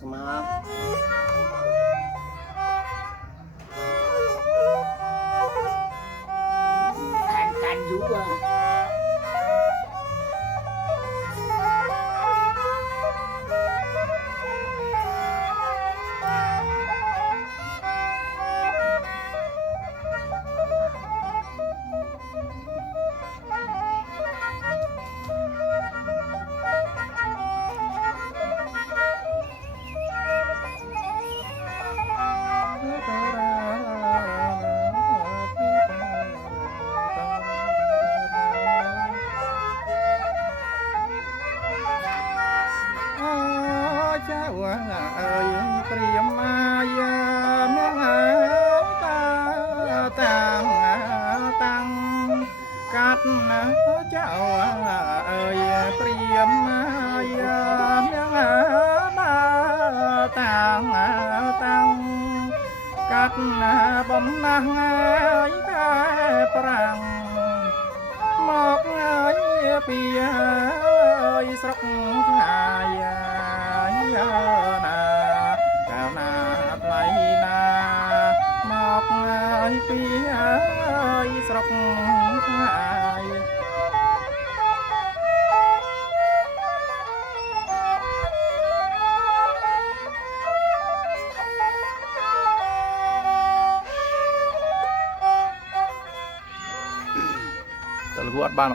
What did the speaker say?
ស្មើកាន់យូរเอ้ยเตรียมมาเยี่ยมตาตั้งกัดนะเจ้าเอ้ยเตรียมมาเยี่ยมตาตั้งกัดนะบ่มนางเอ้ยแค่ปรังមកអើយពីអើយស្រុកឆ្ងាយ